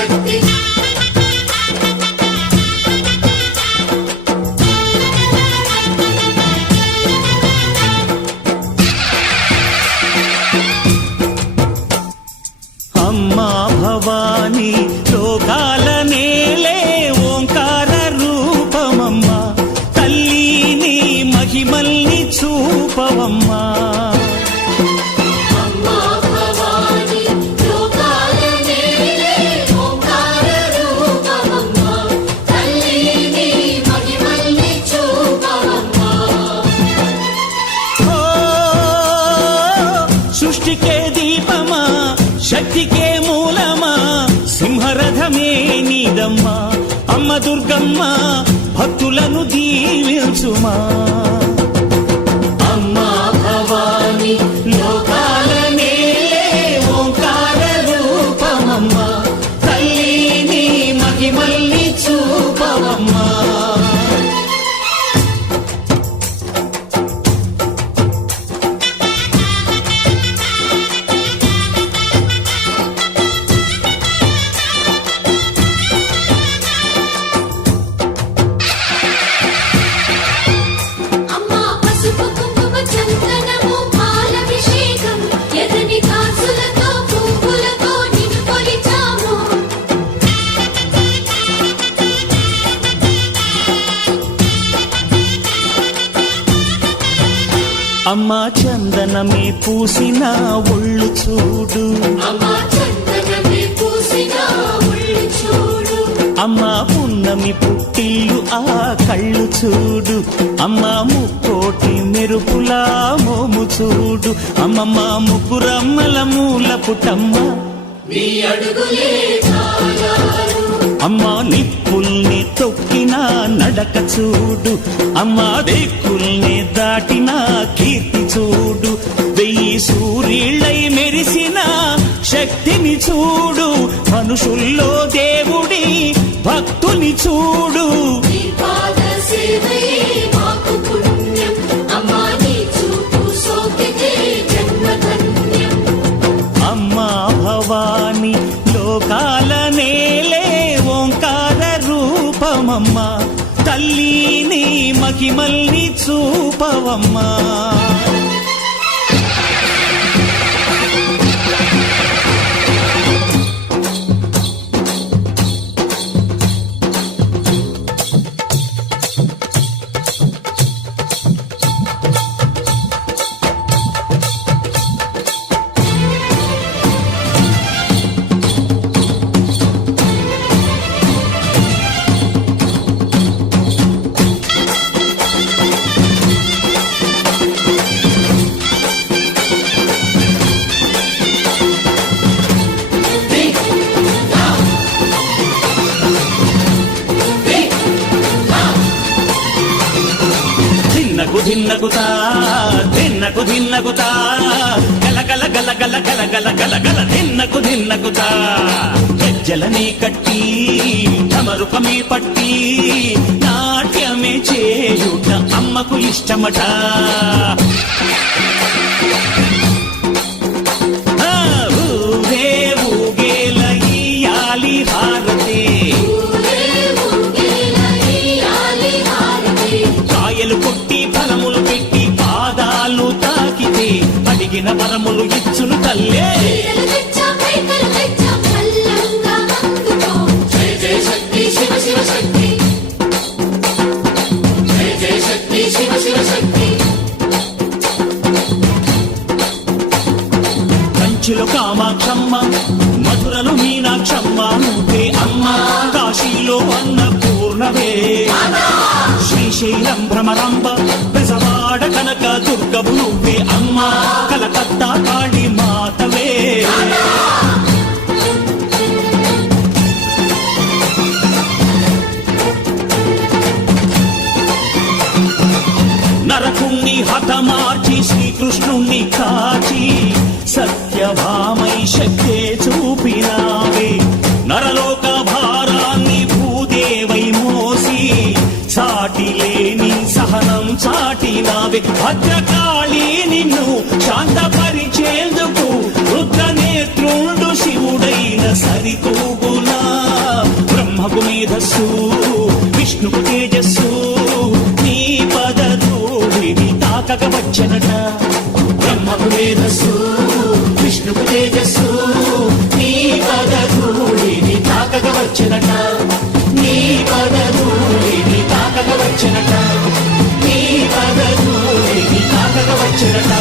శివశక్తి అమ్మా భవాని లోకాల నేలే ఓంకార రూపమమ్మా తల్లిని మహిమల్ని చూపవమ్మా సృష్టికే దీపమా శక్తికే మూలమా సింహరథమే నీదమ్మా అమ్మ దుర్గమ్మ భక్తులను దీవించుమా అమ్మా భవాని లోకాల నేలే ఓంకార రూపమమ్మా తల్లిని మహిమల్ని చూపవమ్మా అమ్మా చందనమే పూసిన ఒళ్ళు చూడు అమ్మా పున్నమి పుట్టిల్లు ఆ కళ్ళు చూడు అమ్మా ముక్కోటి మెరుపులా మోము చూడు అమ్మమ్మ ముగ్గురమ్మల మూల పుట్టమ్మ అమ్మా నిప్పుల్ని తొక్కిన నడక చూడు అమ్మా దిక్కుల్ని దాటిన కీర్తి చూడు 1000 సూర్యుళ్ళై మెరిసిన శక్తిని చూడు మనుషుల్లో దేవుడి భక్తుని చూడు అమ్మా భవాని లోకాల నేలే ఓంకార రూపమమ్మా తల్లిని మహిమల్ని చూపవమ్మా ధిన్నకుతా ధిన్నకు ధిన్నకుతా గల గల గల గల గల గల గల గల ధిన్నకుతా గజ్జలనే కట్టి ఢమరుకమే పట్టి నాట్యమే చేయుట అమ్మకు ఇష్టమట ఊగే ఊగేల ఇయ్యాలి హారతి కాయలు కొట్టి ఫలములు పెట్టి పాదాలు తాకితే అడిగిన వరములు ఇచ్చును తల్లే కంచిలో కామాక్షమ్మ మధురలు మీనాక్షమ్మ నువ్వే అమ్మ కాశీలో అన్నపూర్ణవే శ్రీశైలం భ్రమరాంబ బెజవాడ కనక దుర్గవు నువ్వే అమ్మ కలకత్తా కాళీ మాతవే నరకుణ్ణి హతమార్చి శ్రీకృష్ణుణ్ణి కాచి సత్యభామై శక్తే చూపినావే నరలోక భారాన్ని భూదేవై మోసి సాటి లేని సహనం చాటినావే భద్రకాళి నిన్ను శాంతపరిచేందుకు రుద్రనేత్రుండు శివుడైన సరితూగునా బ్రహ్మకు మేధస్సు విష్ణుకు తేజస్సు నీ పదధూళిని తాకక వచ్చనట బ్రహ్మకు మేధస్సు విష్ణుకు తేజస్సు నీ పదధూళిని తాకక వచ్చనట నీ పదధూళిని తాకక వచ్చనట నీ పదధూళిని తాకక వచ్చనట